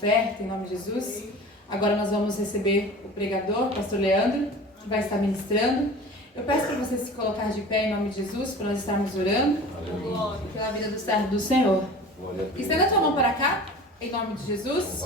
Certo, em nome de Jesus. Agora nós vamos receber o pregador, o pastor Leandro, que vai estar ministrando. Eu peço para você se colocar de pé em nome de Jesus, para nós estarmos orando pela vida do servo do Senhor. Estenda a tua mão para cá, em nome de Jesus.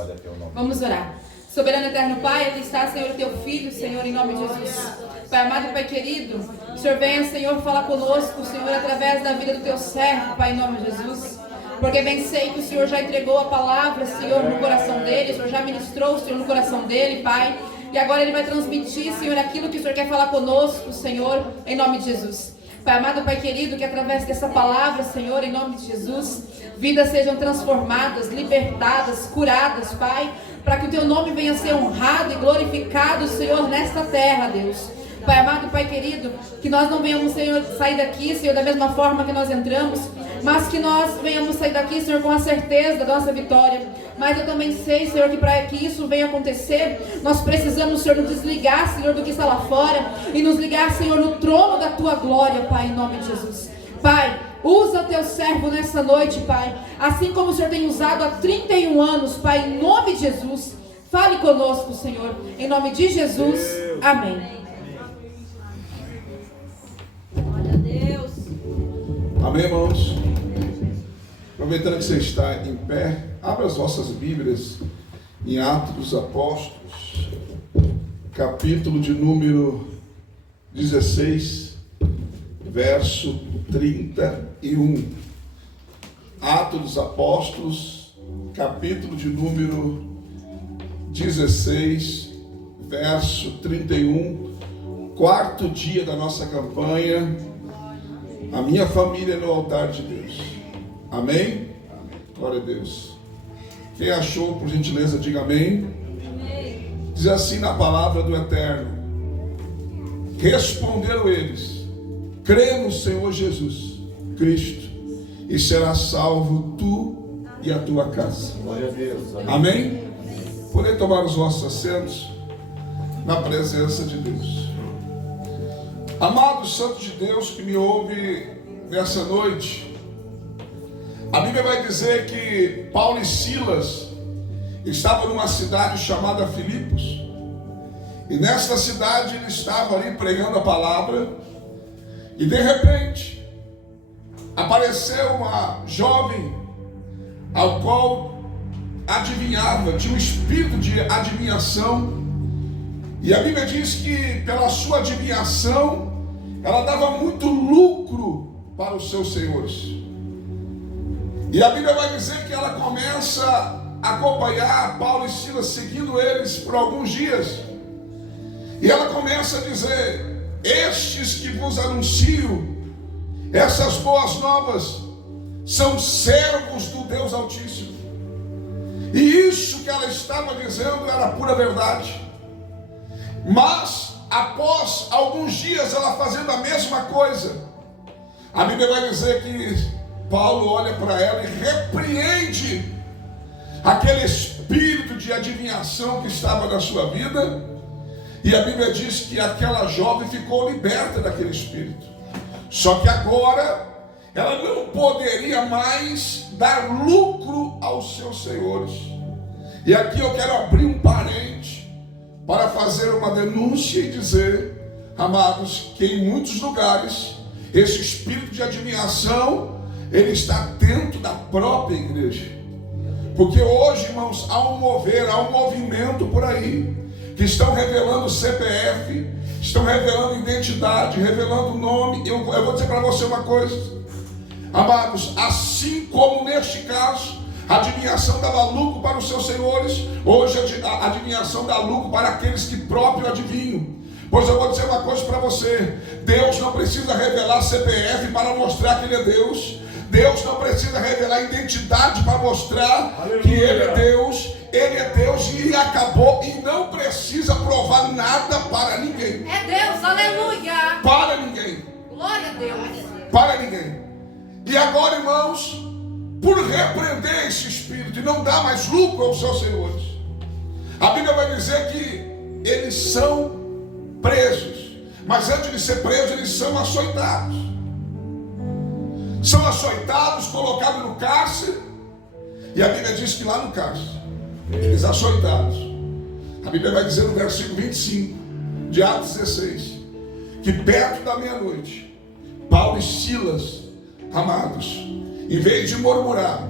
Vamos orar. Soberano eterno Pai, aqui está, Senhor, o teu filho, Senhor, em nome de Jesus. Pai amado e Pai querido, o Senhor venha, Senhor, falar conosco, Senhor, através da vida do teu servo, Pai, em nome de Jesus. Porque bem sei que o Senhor já entregou a palavra, Senhor, no coração dele, o Senhor já ministrou, Senhor, no coração dele, Pai. E agora ele vai transmitir, Senhor, aquilo que o Senhor quer falar conosco, Senhor, em nome de Jesus. Pai amado, Pai querido, que através dessa palavra, Senhor, em nome de Jesus, vidas sejam transformadas, libertadas, curadas, Pai, para que o teu nome venha a ser honrado e glorificado, Senhor, nesta terra, Deus. Pai amado, Pai querido, que nós não venhamos, Senhor, sair daqui, Senhor, da mesma forma que nós entramos, mas que nós venhamos sair daqui, Senhor, com a certeza da nossa vitória. Mas eu também sei, Senhor, que para que isso venha acontecer, nós precisamos, Senhor, nos desligar, Senhor, do que está lá fora e nos ligar, Senhor, no trono da Tua glória, Pai, em nome de Jesus. Pai, usa o Teu servo nessa noite, Pai, assim como o Senhor tem usado há 31 anos, Pai, em nome de Jesus. Fale conosco, Senhor, em nome de Jesus. Amém. Glória a Deus. Amém, irmãos? Aproveitando que você está em pé, abra as vossas Bíblias em Atos dos Apóstolos, capítulo de número 16, verso 31. Atos dos Apóstolos, capítulo de número 16, verso 31. Quarto dia da nossa campanha, a minha família no altar de Deus. Amém? Glória a Deus. Quem achou, por gentileza, diga amém. Amém. Diz assim na palavra do Eterno: responderam eles: crê no Senhor Jesus Cristo e serás salvo tu e a tua casa. Glória a Deus. Amém? Podem tomar os vossos assentos na presença de Deus. Amados santos de Deus que me ouve nessa noite, a Bíblia vai dizer que Paulo e Silas estavam numa cidade chamada Filipos, e nesta cidade eles estavam ali pregando a palavra, e de repente apareceu uma jovem ao qual adivinhava, tinha um espírito de adivinhação, e a Bíblia diz que pela sua adivinhação ela dava muito lucro para os seus senhores. E a Bíblia vai dizer que ela começa a acompanhar Paulo e Silas, seguindo eles por alguns dias. E ela começa a dizer: estes que vos anuncio essas boas novas são servos do Deus Altíssimo. E isso que ela estava dizendo era pura verdade. Mas após alguns dias ela fazendo a mesma coisa, a Bíblia vai dizer que Paulo olha para ela e repreende aquele espírito de adivinhação que estava na sua vida, e a Bíblia diz que aquela jovem ficou liberta daquele espírito. Só que agora ela não poderia mais dar lucro aos seus senhores. E aqui eu quero abrir um parênteses para fazer uma denúncia e dizer, amados, que em muitos lugares esse espírito de adivinhação ele está dentro da própria igreja. Porque hoje, irmãos, há um mover, há um movimento por aí que estão revelando CPF, estão revelando identidade, revelando nome. Eu vou dizer para você uma coisa, amados, assim como neste caso a adivinhação dava lucro para os seus senhores, hoje a adivinhação dá lucro para aqueles que próprio adivinham. Pois eu vou dizer uma coisa para você: Deus não precisa revelar CPF para mostrar que Ele é Deus. Deus não precisa revelar identidade para mostrar que Ele é Deus. Ele é Deus e acabou, e não precisa provar nada para ninguém. É Deus, aleluia. Para ninguém. Glória a Deus. Para ninguém. E agora, irmãos, por repreender esse espírito e não dar mais lucro aos seus senhores, a Bíblia vai dizer que eles são presos, mas antes de ser presos eles são açoitados. São açoitados, colocados no cárcere, e a Bíblia diz que lá no cárcere eles açoitados. A Bíblia vai dizer no versículo 25 de Atos 16, que perto da meia-noite, Paulo e Silas, amados, em vez de murmurar,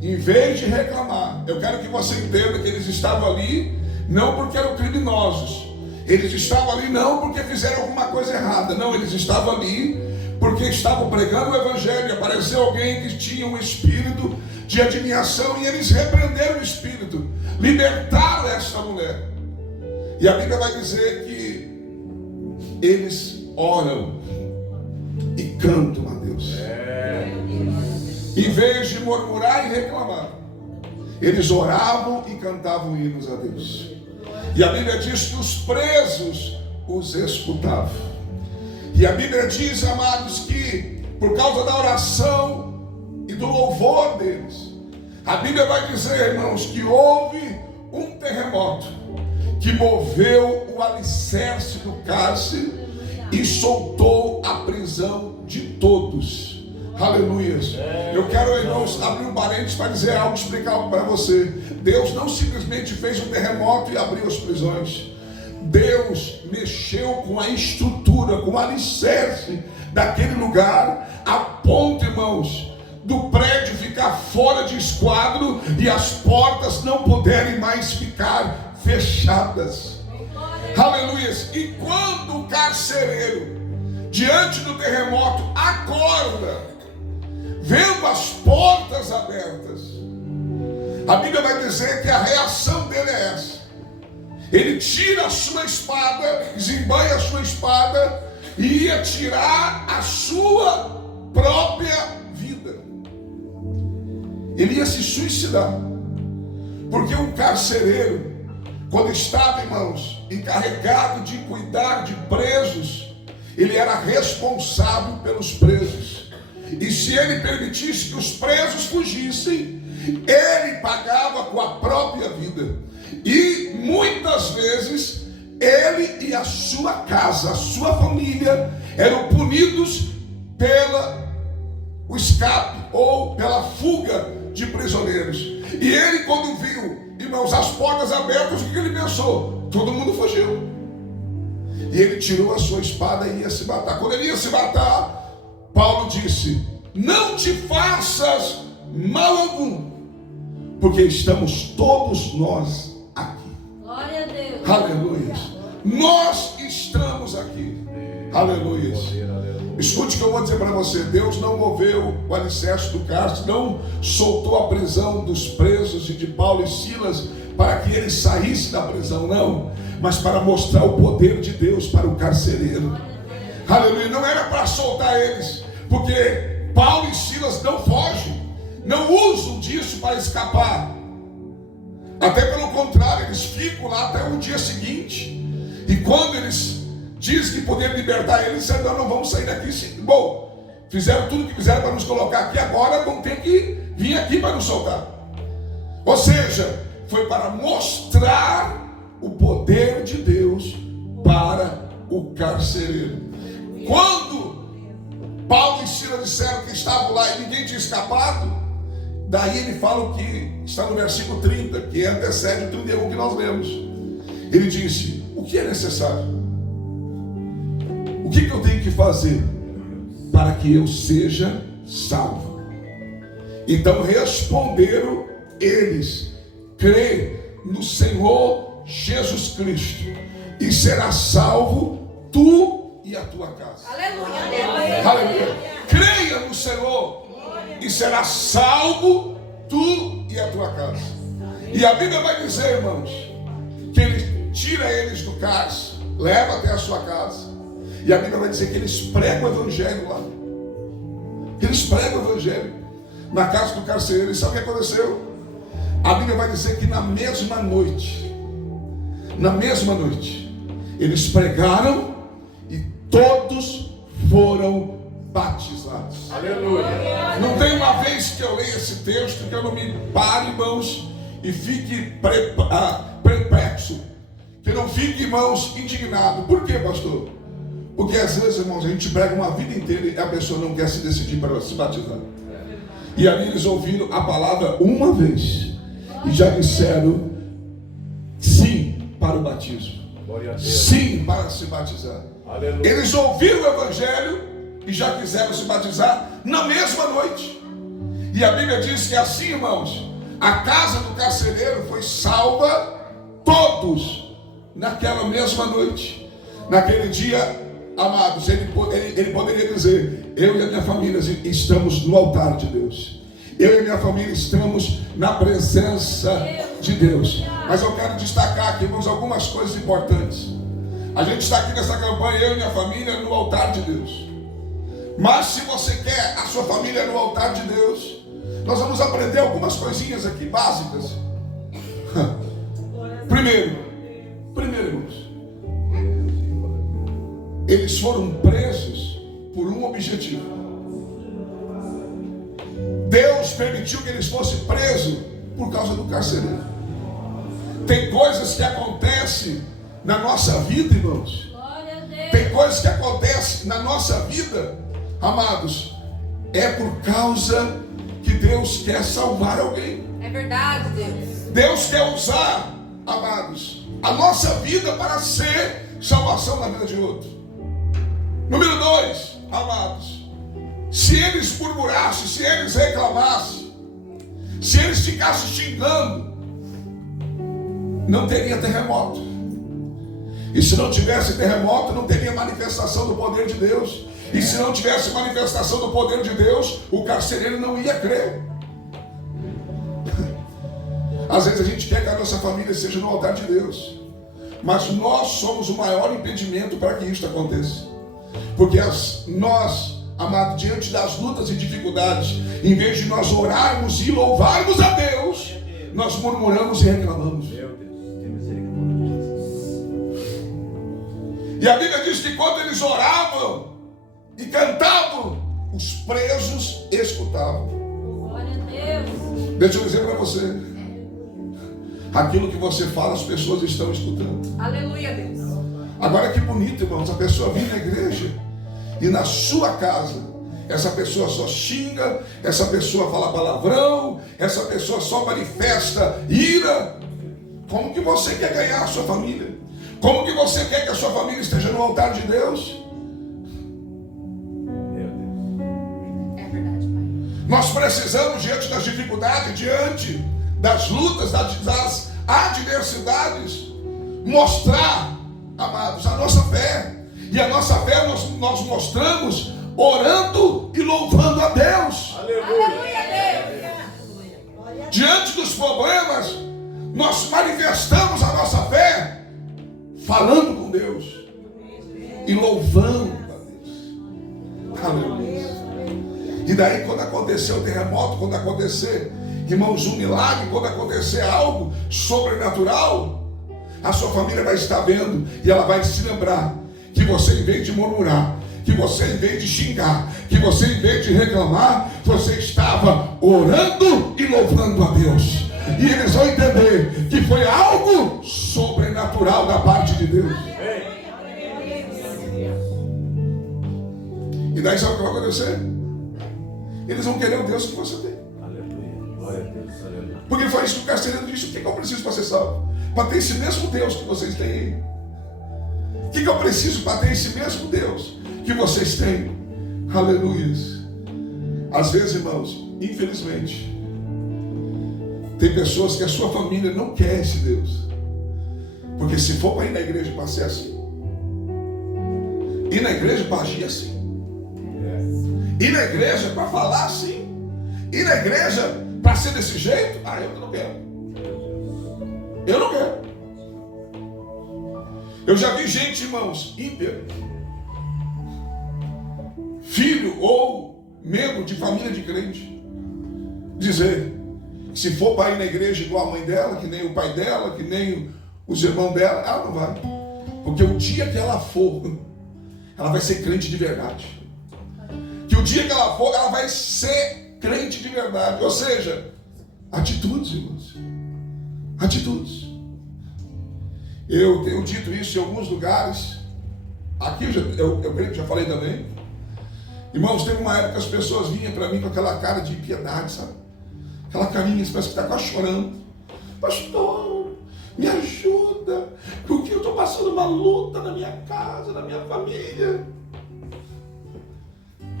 em vez de reclamar, eu quero que você entenda que eles estavam ali não porque eram criminosos, eles estavam ali não porque fizeram alguma coisa errada, não, eles estavam ali porque estavam pregando o evangelho. Apareceu alguém que tinha um espírito de adivinhação e eles repreenderam o espírito, libertaram essa mulher. E a Bíblia vai dizer que eles oram e cantam a Deus. Em vez de murmurar e reclamar, eles oravam e cantavam hinos a Deus. E a Bíblia diz que os presos os escutavam. E a Bíblia diz, amados, que por causa da oração e do louvor deles, a Bíblia vai dizer, irmãos, que houve um terremoto que moveu o alicerce do cárcere e soltou a prisão de todos. Aleluias. Eu quero, irmãos, abrir um parênteses para dizer algo, explicar algo para você. Deus não simplesmente fez um terremoto e abriu as prisões. Deus mexeu com a estrutura, com o alicerce daquele lugar, a ponto, irmãos, do prédio ficar fora de esquadro e as portas não puderem mais ficar fechadas. Aleluias. E quando o carcereiro, diante do terremoto, acorda, vendo as portas abertas, a Bíblia vai dizer que a reação dele é essa. Ele tira a sua espada, desembainha a sua espada e ia tirar a sua própria vida. Ele ia se suicidar. Porque um carcereiro, quando estava, irmãos, encarregado de cuidar de presos, ele era responsável pelos presos. E se ele permitisse que os presos fugissem, ele pagava com a própria vida. E muitas vezes ele e a sua casa, a sua família eram punidos pelo escape ou pela fuga de prisioneiros. E ele, quando viu, irmãos, as portas abertas, o que ele pensou? Todo mundo fugiu. E ele tirou a sua espada e ia se matar. Quando ele ia se matar, Paulo disse: não te faças mal algum, porque estamos todos nós aqui. Glória a Deus. Aleluia. Nós estamos aqui. Aleluia. Escute o que eu vou dizer para você. Deus não moveu o alicerce do cárcere, não soltou a prisão dos presos e de Paulo e Silas para que eles saíssem da prisão, não, mas para mostrar o poder de Deus para o carcereiro. Aleluia. Não era para soltar eles, porque Paulo e Silas não fogem, não usam disso para escapar. Até pelo contrário, eles ficam lá até o dia seguinte. E quando eles dizem que poderiam libertar eles, disseram: não vamos sair daqui. Bom, fizeram tudo o que fizeram para nos colocar aqui, agora vão ter que vir aqui para nos soltar. Ou seja, foi para mostrar o poder de Deus para o carcereiro. Quando Paulo e Silas disseram que estavam lá e ninguém tinha escapado, daí ele fala o que está no versículo 30, que antecede o 31 que nós lemos. Ele disse: o que é necessário? O que eu tenho que fazer para que eu seja salvo? Então responderam eles: crê no Senhor Jesus Cristo e serás salvo tu e a tua casa. Aleluia. Aleluia. Creia no Senhor e serás salvo tu e a tua casa. E a Bíblia vai dizer, irmãos, que ele tira eles do cárcere, leva até a sua casa. E a Bíblia vai dizer que eles pregam o evangelho lá. Eles pregam o evangelho na casa do carcereiro. E sabe o que aconteceu? A Bíblia vai dizer que na mesma noite, eles pregaram e todos foram batizados. Aleluia. Não tem uma vez que eu leio esse texto que eu não me pare, irmãos, e fique perplexo, que não fique, irmãos, indignado. Por quê, pastor? Porque às vezes, irmãos, a gente prega uma vida inteira e a pessoa não quer se decidir para se batizar. E ali eles ouviram a palavra uma vez e já disseram sim para o batismo. Sim para se batizar. Aleluia. Eles ouviram o Evangelho e já quiseram se batizar na mesma noite. E a Bíblia diz que assim, irmãos, a casa do carcereiro foi salva, todos, naquela mesma noite. Naquele dia, amados, ele poderia dizer: eu e a minha família estamos no altar de Deus. Eu e a minha família estamos na presença de Deus. Mas eu quero destacar aqui, irmãos, algumas coisas importantes. A gente está aqui nessa campanha, eu e minha família, no altar de Deus. Mas se você quer a sua família no altar de Deus, nós vamos aprender algumas coisinhas aqui básicas. Primeiro, irmãos, eles foram presos por um objetivo. Deus permitiu que eles fossem presos por causa do carcereiro. Tem coisas que acontecem na nossa vida, irmãos. Tem coisas que acontecem na nossa vida, amados, é por causa que Deus quer salvar alguém. É verdade, Deus. Deus quer usar, amados, a nossa vida para ser salvação na vida de outro. Número 2, amados, se eles murmurassem, se eles reclamassem, se eles ficassem xingando, não teria terremoto. E se não tivesse terremoto, não teria manifestação do poder de Deus. E se não tivesse manifestação do poder de Deus, o carcereiro não ia crer. Às vezes a gente quer que a nossa família seja no altar de Deus, mas nós somos o maior impedimento para que isso aconteça. Porque nós, amados, diante das lutas e dificuldades, em vez de nós orarmos e louvarmos a Deus, nós murmuramos e reclamamos. E a Bíblia diz que quando eles oravam e cantavam, os presos escutavam. Glória a Deus. Deixa eu dizer para você, aquilo que você fala, as pessoas estão escutando. Aleluia, Deus. Agora que bonito, irmãos, a pessoa vem na igreja e na sua casa, essa pessoa só xinga, essa pessoa fala palavrão, essa pessoa só manifesta ira. Como que você quer ganhar a sua família? Como que você quer que a sua família esteja no altar de Deus? É verdade, Pai. Nós precisamos, diante das dificuldades, diante das lutas, das adversidades, mostrar, amados, a nossa fé. E a nossa fé nós mostramos orando e louvando a Deus. Aleluia, Deus. Diante dos problemas, nós manifestamos a nossa fé falando com Deus e louvando a Deus. Aleluia. E daí, quando acontecer o terremoto, quando acontecer, irmãos, um milagre, quando acontecer algo sobrenatural, a sua família vai estar vendo e ela vai se lembrar que você, em vez de murmurar, que você, em vez de xingar, que você, em vez de reclamar, você estava orando e louvando a Deus. E eles vão entender que foi algo sobrenatural da parte de Deus. E daí sabe o que vai acontecer? Eles vão querer o Deus que você tem. Porque foi isso que o carcereiro disse: o que eu preciso para ser salvo? Para ter esse mesmo Deus que vocês têm aí. O que eu preciso para ter esse mesmo Deus que vocês têm? Aleluia. Às vezes, irmãos, infelizmente, tem pessoas que a sua família não quer esse Deus. Porque se for para ir na igreja para ser assim, ir na igreja para agir assim, ir na igreja para falar assim, ir na igreja para ser desse jeito, eu não quero. Eu não quero. Eu já vi gente, irmãos, ímpia, filho ou membro de família de crente, dizer: se for para ir na igreja igual a mãe dela, que nem o pai dela, que nem os irmãos dela, ela não vai. Porque o dia que ela for, ela vai ser crente de verdade. Que o dia que ela for, ela vai ser crente de verdade. Ou seja, atitudes, irmãos. Atitudes. Eu tenho dito isso em alguns lugares. Aqui eu creio que já falei também. Irmãos, teve uma época que as pessoas vinham para mim com aquela cara de impiedade, sabe? Aquela carinha, parece que está quase chorando. Pastor, me ajuda. uma luta na minha casa, na minha família.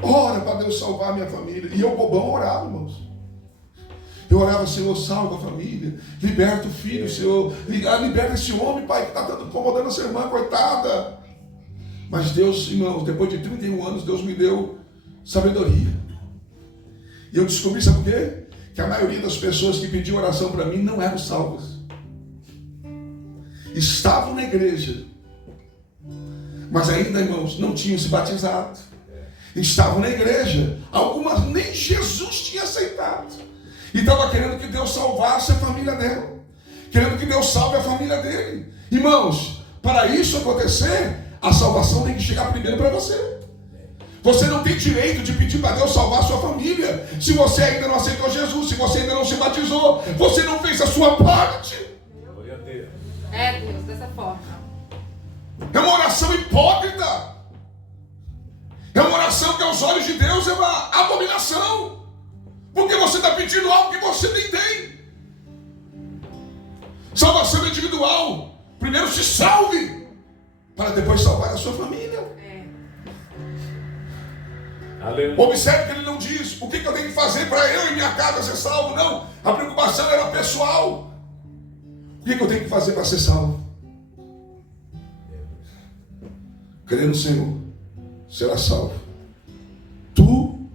Ora para Deus salvar a minha família. E eu, bobão, orava, irmãos. Eu orava, Senhor, salva a família, liberta o filho, Senhor, liberta esse homem, Pai, que está incomodando essa irmã, coitada. Mas Deus, irmãos, depois de 31 anos, Deus me deu sabedoria. E eu descobri, sabe o quê? Que a maioria das pessoas que pediam oração para mim não eram salvas. Estavam na igreja, mas ainda, irmãos, não tinham se batizado. Estavam na igreja, algumas nem Jesus tinha aceitado. E estava querendo que Deus salvasse a família dela. Querendo que Deus salve a família dele. Irmãos, para isso acontecer, a salvação tem que chegar primeiro para você. Você não tem direito de pedir para Deus salvar a sua família. Se você ainda não aceitou Jesus, se você ainda não se batizou, você não fez a sua parte. É, Deus, dessa forma. É uma oração hipócrita. É uma oração que aos olhos de Deus é uma abominação. Porque você está pedindo algo que você nem tem. Salvação individual. Primeiro se salve, para depois salvar a sua família. Observe que ele não diz o que eu tenho que fazer para eu e minha casa ser salvo. Não, a preocupação era pessoal. O que eu tenho que fazer para ser salvo? Crer no Senhor, será salvo. Tu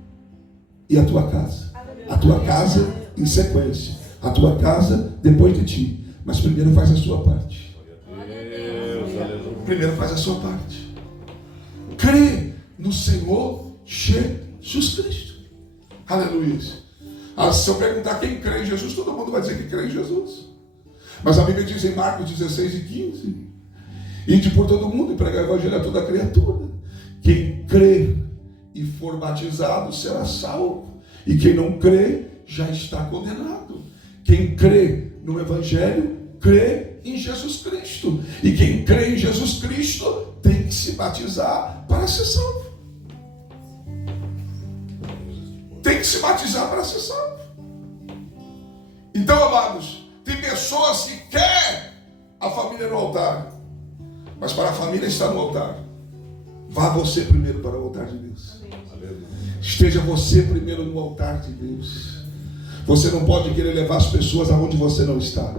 e a tua casa. A tua casa em sequência. A tua casa depois de ti. Mas primeiro faz a sua parte. Primeiro faz a sua parte. Crê no Senhor Jesus Cristo. Aleluia. Se eu perguntar quem crê em Jesus, todo mundo vai dizer que crê em Jesus. Mas a Bíblia diz em Marcos 16 e 15: ide por todo mundo e pregar o evangelho a toda criatura. Quem crer e for batizado será salvo. E quem não crê já está condenado. Quem crê no evangelho, crê em Jesus Cristo. E quem crê em Jesus Cristo tem que se batizar para ser salvo. Tem que se batizar para ser salvo. Então, amados, tem pessoas que querem a família no altar, mas para a família estar no altar, vá você primeiro para o altar de Deus. Esteja você primeiro no altar de Deus. Você não pode querer levar as pessoas aonde você não está.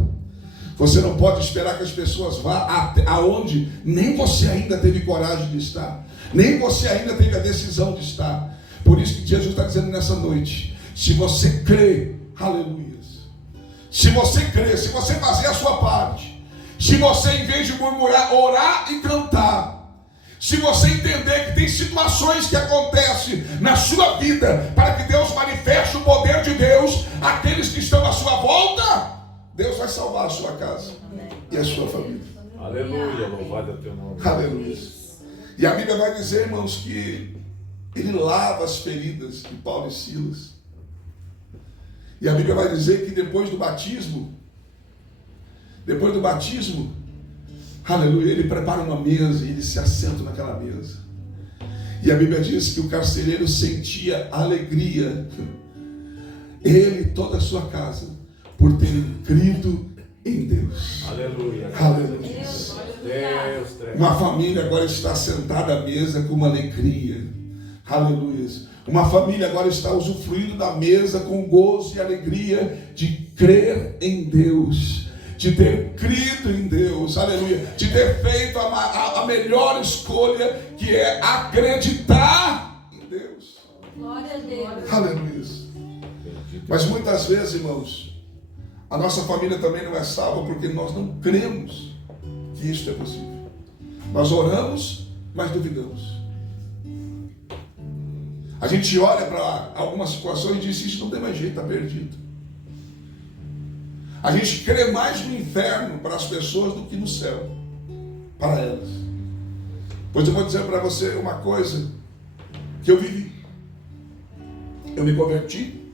Você não pode esperar que as pessoas vá aonde nem você ainda teve coragem de estar, nem você ainda teve a decisão de estar. Por isso que Jesus está dizendo nessa noite: se você crê, aleluia, se você crê, se você fazer a sua parte, se você, em vez de murmurar, orar e cantar, se você entender que tem situações que acontecem na sua vida para que Deus manifeste o poder de Deus, aqueles que estão à sua volta, Deus vai salvar a sua casa e a sua família. Aleluia, louvado é o teu nome. Aleluia. E a Bíblia vai dizer, irmãos, que ele lava as feridas de Paulo e Silas. E a Bíblia vai dizer que depois do batismo, aleluia, ele prepara uma mesa e ele se assenta naquela mesa. E a Bíblia diz que o carcereiro sentia alegria, ele e toda a sua casa, por terem crido em Deus. Aleluia. Aleluia. Deus. Uma família agora está sentada à mesa com uma alegria. Aleluia. Uma família agora está usufruindo da mesa com gozo e alegria de crer em Deus, de ter crido em Deus, aleluia, de ter feito a melhor escolha, que é acreditar em Deus. Glória a Deus. Aleluia. Mas muitas vezes, irmãos, a nossa família também não é salva porque nós não cremos que isso é possível. Nós oramos, mas duvidamos. A gente olha para algumas situações e diz: isso não tem mais jeito, está perdido. A gente crê mais no inferno para as pessoas do que no céu para elas. Pois eu vou dizer para você uma coisa que eu vivi. Eu me converti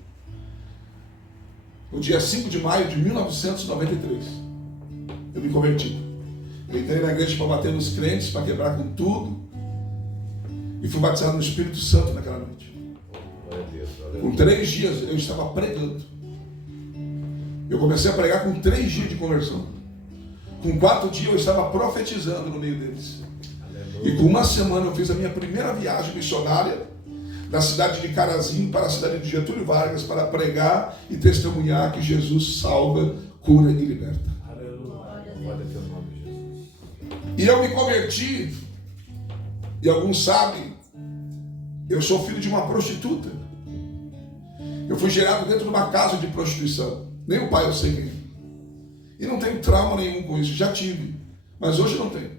no dia 5 de maio de 1993. Eu me converti. Eu entrei na igreja para bater nos crentes, para quebrar com tudo. E fui batizado no Espírito Santo naquela noite. Com 3 dias eu estava pregando. Eu comecei a pregar com 3 dias de conversão. Com 4 dias eu estava profetizando no meio deles. E com 1 semana eu fiz a minha primeira viagem missionária da cidade de Carazinho para a cidade de Getúlio Vargas para pregar e testemunhar que Jesus salva, cura e liberta. Aleluia. Glória a teu nome, Jesus. E eu me converti, e alguns sabem, eu sou filho de uma prostituta. Eu fui gerado dentro de uma casa de prostituição. Nem o pai eu sei quem é. E não tenho trauma nenhum com isso, já tive, mas hoje não tenho.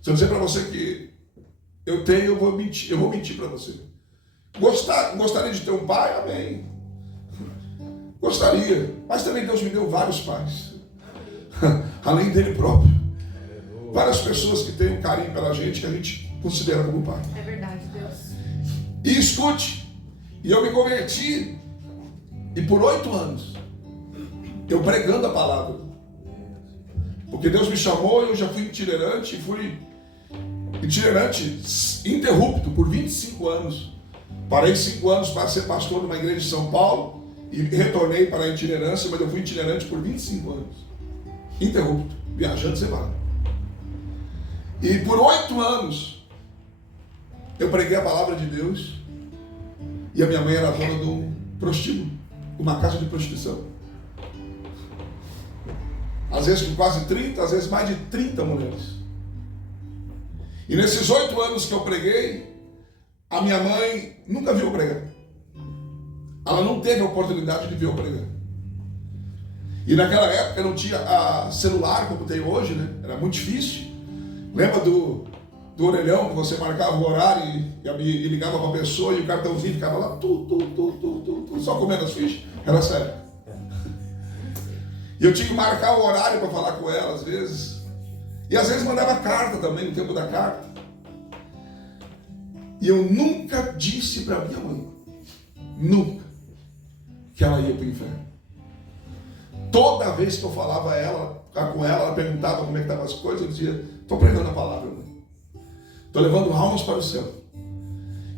Se eu dizer para você que eu tenho, eu vou mentir para você. Gostaria de ter um pai? Amém. Gostaria, mas também Deus me deu vários pais, além dele próprio. Várias pessoas que têm um carinho pela gente, que a gente considera como pai. É verdade, Deus. E escute, e eu me converti, e por 8 anos, eu pregando a palavra, porque Deus me chamou e eu já fui itinerante, interrupto por 25 anos. Parei 5 anos para ser pastor numa igreja de São Paulo e retornei para a itinerância, mas eu fui itinerante por 25 anos, interrupto, viajando sem parar. E por 8 anos eu preguei a palavra de Deus, e a minha mãe era dona de um prostíbulo, uma casa de prostituição. Às vezes com quase 30, às vezes mais de 30 mulheres. E nesses 8 anos que eu preguei, a minha mãe nunca viu eu pregar. Ela não teve a oportunidade de ver eu pregar. E naquela época não tinha celular como tem hoje, né? Era muito difícil. Lembra do orelhão que você marcava o horário e ligava para a pessoa e o cartãozinho ficava lá, só comendo as fichas? Era sério. E eu tinha que marcar o horário para falar com ela às vezes. E às vezes mandava carta também, no tempo da carta. E eu nunca disse para minha mãe, nunca, que ela ia para o inferno. Toda vez que eu falava com ela, ela perguntava como é que estavam as coisas, eu dizia, estou pregando a palavra, mãe. Estou levando almas para o céu.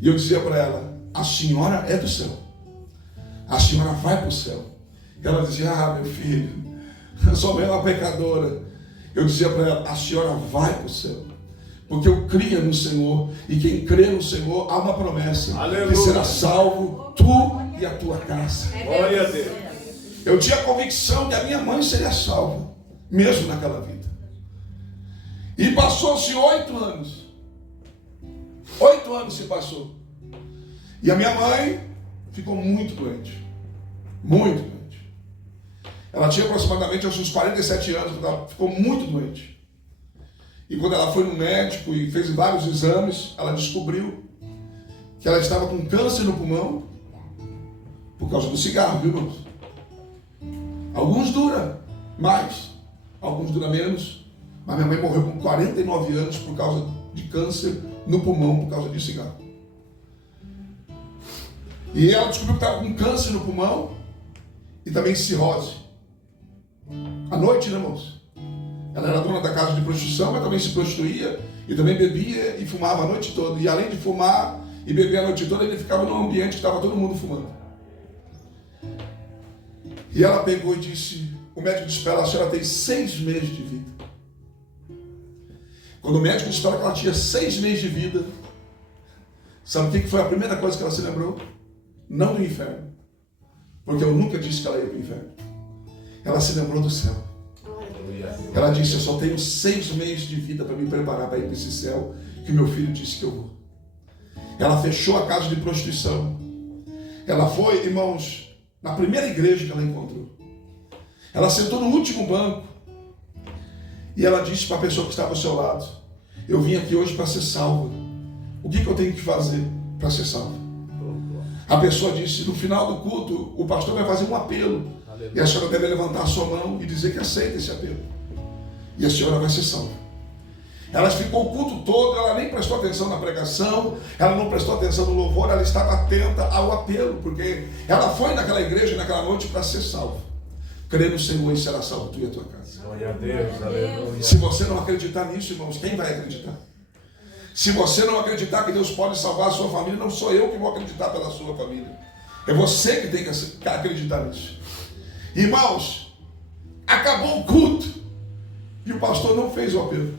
E eu dizia para ela, a senhora é do céu. A senhora vai para o céu. E ela dizia, meu filho, eu sou uma pecadora. Eu dizia para ela, a senhora vai para o céu. Porque eu cria no Senhor, e quem crê no Senhor, há uma promessa. Aleluia. Que será salvo tu e a tua casa. Glória a Deus. Eu tinha a convicção que a minha mãe seria salva, mesmo naquela vida. E passou-se 8 anos. 8 anos se passou. E a minha mãe ficou muito doente. Muito doente. Ela tinha aproximadamente uns 47 anos, ela ficou muito doente. E quando ela foi no médico e fez vários exames, ela descobriu que ela estava com câncer no pulmão por causa do cigarro, viu, irmãos? Alguns duram mais, alguns duram menos, mas minha mãe morreu com 49 anos por causa de câncer no pulmão, por causa de cigarro. E ela descobriu que estava com câncer no pulmão e também cirrose. À noite, né, irmãos? Ela era dona da casa de prostituição, mas também se prostituía e também bebia e fumava a noite toda. E além de fumar e beber a noite toda, ele ficava num ambiente que estava todo mundo fumando. E ela pegou e disse, o médico disse para ela, a senhora tem 6 meses de vida. Quando o médico disse para ela que ela tinha 6 meses de vida, sabe o que foi a primeira coisa que ela se lembrou? Não do inferno. Porque eu nunca disse que ela ia para o inferno. Ela se lembrou do céu. Ela disse, eu só tenho 6 meses de vida para me preparar para ir para esse céu que meu filho disse que eu vou. Ela fechou a casa de prostituição. Ela foi, irmãos, na primeira igreja que ela encontrou. Ela sentou no último banco e ela disse para a pessoa que estava ao seu lado, eu vim aqui hoje para ser salva. O que eu tenho que fazer para ser salva? A pessoa disse, no final do culto, o pastor vai fazer um apelo. E a senhora deve levantar a sua mão e dizer que aceita esse apelo. E a senhora vai ser salva. Ela ficou o culto todo, ela nem prestou atenção na pregação, ela não prestou atenção no louvor, ela estava atenta ao apelo, porque ela foi naquela igreja, naquela noite, para ser salva. Crê no Senhor e será salvo tu e a tua casa. Glória a Deus, aleluia. Se você não acreditar nisso, irmãos, quem vai acreditar? Se você não acreditar que Deus pode salvar a sua família, não sou eu que vou acreditar pela sua família. É você que tem que acreditar nisso. Irmãos, acabou o culto. E o pastor não fez o apelo.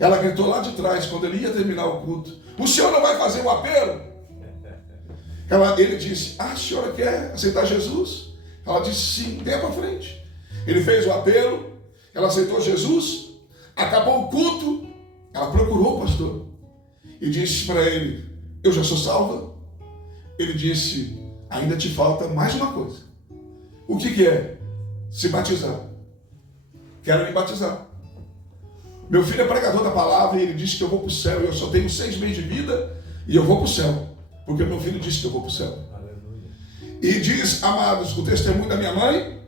Ela gritou lá de trás, quando ele ia terminar o culto: o senhor não vai fazer o apelo? Ele disse: a senhora quer aceitar Jesus? Ela disse: sim, venha para frente. Ele fez o apelo, ela aceitou Jesus, acabou o culto, ela procurou o pastor e disse para ele: eu já sou salva? Ele disse: ainda te falta mais uma coisa. O que é? Se batizar. Quero me batizar. Meu filho é pregador da palavra e ele disse que eu vou para o céu. E eu só tenho 6 meses de vida e eu vou para o céu, porque meu filho disse que eu vou para o céu. Aleluia. E diz, amados, o testemunho da minha mãe,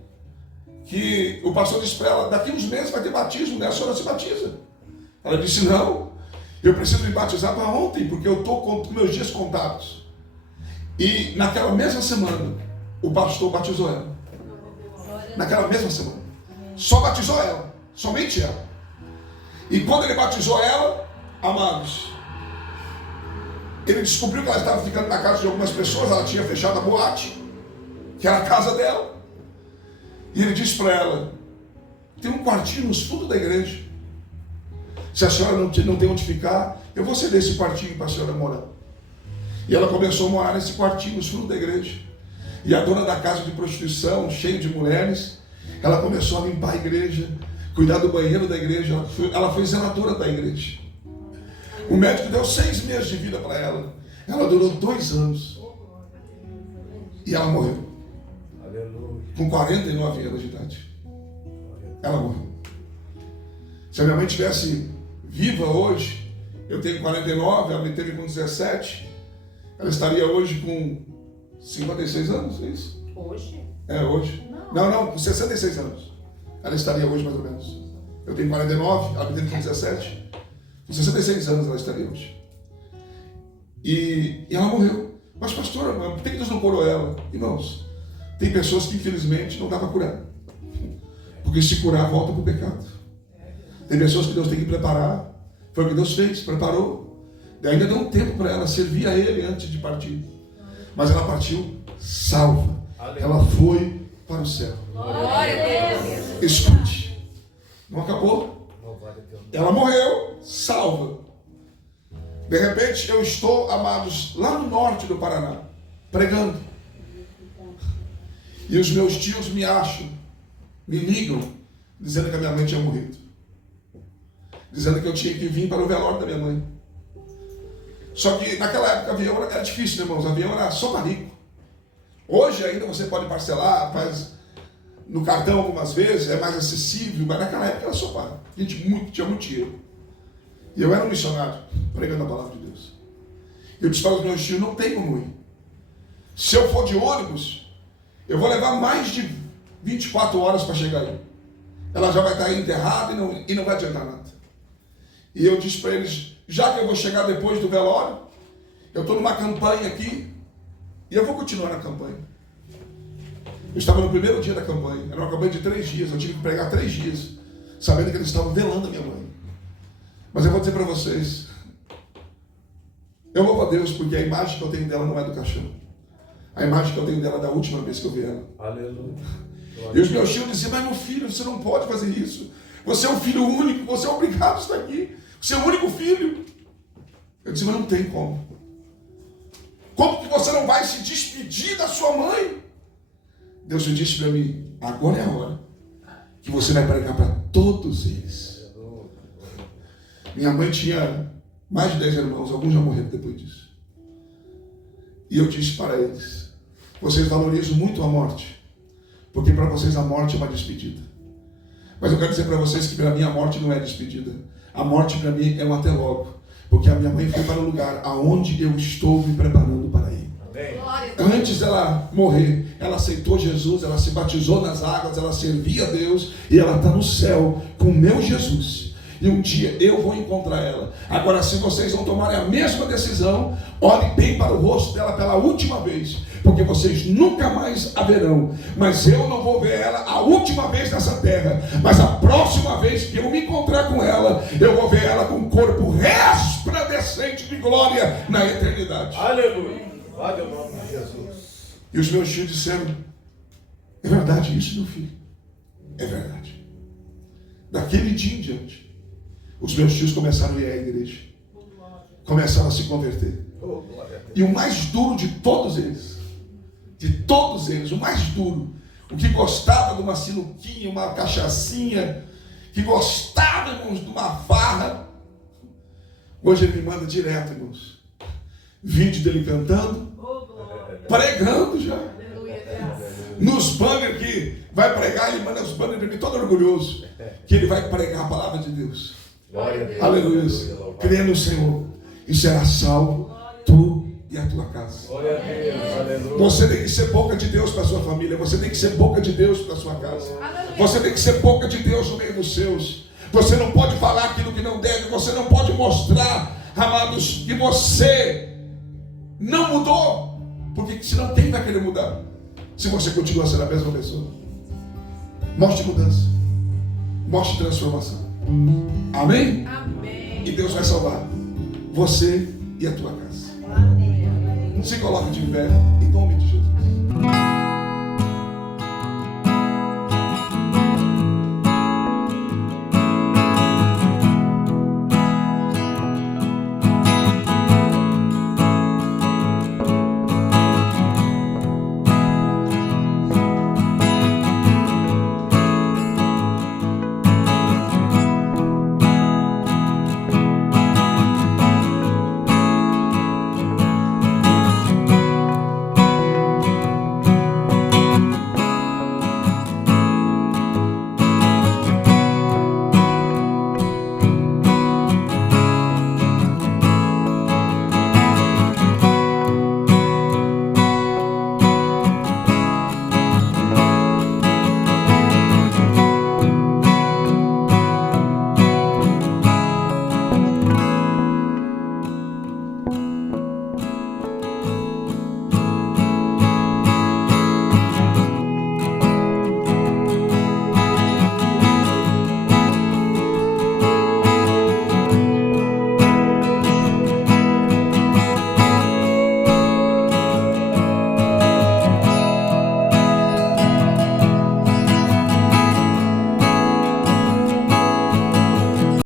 que o pastor disse para ela: daqui uns meses vai ter batismo, né? A senhora se batiza. Ela disse: não, eu preciso me batizar para ontem, porque eu estou com meus dias contados. E naquela mesma semana, o pastor batizou ela. Naquela mesma semana. Só batizou ela, somente ela. E quando ele batizou ela, amados, ele descobriu que ela estava ficando na casa de algumas pessoas. Ela tinha fechado a boate, que era a casa dela. E ele disse para ela: tem um quartinho nos fundos da igreja. Se a senhora não tem onde ficar, eu vou ceder esse quartinho para a senhora morar. E ela começou a morar nesse quartinho nos fundos da igreja. E a dona da casa de prostituição, cheia de mulheres, ela começou a limpar a igreja, cuidar do banheiro da igreja. Ela foi zeladora da igreja. O médico deu 6 meses de vida para ela. Ela durou 2 anos. E ela morreu. Aleluia. Com 49 anos de idade. Ela morreu. Se a minha mãe tivesse viva hoje, eu tenho 49, ela me teve com 17, ela estaria hoje com 56 anos, é isso? Hoje? É, hoje. Não, com 66 anos. Ela estaria hoje, mais ou menos. Eu tenho 49, ela me teve com 17. Com 66 anos ela estaria hoje. E ela morreu. Mas, pastor, por que Deus não curou ela? Irmãos, tem pessoas que infelizmente não dá para curar. Porque se curar, volta para o pecado. Tem pessoas que Deus tem que preparar. Foi o que Deus fez, preparou. E ainda deu um tempo para ela servir a Ele antes de partir. Mas ela partiu salva. Ela foi para o céu. Glória a Deus. Escute. Não acabou. Ela morreu salva. De repente eu estou, amados, lá no norte do Paraná, pregando. E os meus tios me acham, me ligam, dizendo que a minha mãe tinha morrido. Dizendo que eu tinha que vir para o velório da minha mãe. Só que naquela época avião era difícil, né, irmãos? Avião era só para rico. Hoje ainda você pode parcelar, faz no cartão algumas vezes, é mais acessível, mas naquela época era só para. Tinha muito dinheiro. E eu era um missionário, pregando a palavra de Deus. Eu disse para os meus tios: não tem como ir. Se eu for de ônibus, eu vou levar mais de 24 horas para chegar aí. Ela já vai estar enterrada e não vai adiantar nada. E eu disse para eles: já que eu vou chegar depois do velório, eu estou numa campanha aqui, e eu vou continuar na campanha. Eu estava no primeiro dia da campanha, era uma campanha de 3 dias, eu tive que pregar 3 dias, sabendo que eles estavam velando a minha mãe. Mas eu vou dizer para vocês, eu louvo a Deus, porque a imagem que eu tenho dela não é do caixão. A imagem que eu tenho dela é da última vez que eu vi ela. Aleluia. E os meus tios diziam: mas meu filho, você não pode fazer isso. Você é um filho único, você é obrigado a estar aqui. Você é o único filho. Eu disse: mas não tem como. Como que você não vai se despedir da sua mãe? Deus me disse para mim: agora é a hora que você vai pregar para todos eles. Minha mãe tinha mais de 10 irmãos, alguns já morreram depois disso. E eu disse para eles: vocês valorizam muito a morte, porque para vocês a morte é uma despedida. Mas eu quero dizer para vocês que para mim a morte não é despedida. A morte para mim é um até logo, porque a minha mãe foi para o lugar aonde eu estou me preparando para ir. Antes dela morrer, ela aceitou Jesus, ela se batizou nas águas, ela servia a Deus e ela está no céu com o meu Jesus. E um dia eu vou encontrar ela. Agora, se vocês não tomarem a mesma decisão, olhem bem para o rosto dela pela última vez, porque vocês nunca mais a verão. Mas eu não vou ver ela a última vez nessa terra, mas a próxima vez que eu me encontrar com ela, eu vou ver ela com um corpo resplandecente de glória na eternidade. Aleluia. Glória ao nome de Jesus. E os meus tios disseram: é verdade isso, meu filho? É verdade. daquele dia em diante, os meus tios começaram a ir à igreja. Começaram a se converter. E o mais duro de todos eles, o mais duro, o que gostava de uma sinuquinha, uma cachaçinha, que gostava, irmãos, de uma farra, hoje ele me manda direto, irmãos, vídeo dele cantando, pregando já. Nos banners que vai pregar, ele manda os banners para mim, todo orgulhoso, que ele vai pregar a palavra de Deus. Aleluia. Crê no Senhor e será salvo, tu e a tua casa. Você tem que ser boca de Deus para a sua família. Você tem que ser boca de Deus para a sua casa. Você tem que ser boca de Deus no meio dos seus. Você não pode falar aquilo que não deve. Você não pode mostrar, amados, que você não mudou. Porque senão quem vai querer mudar? Se você continua sendo a mesma pessoa. Mostre mudança. Mostre transformação. Amém? Amém. E Deus vai salvar você e a tua casa. Se coloque de pé.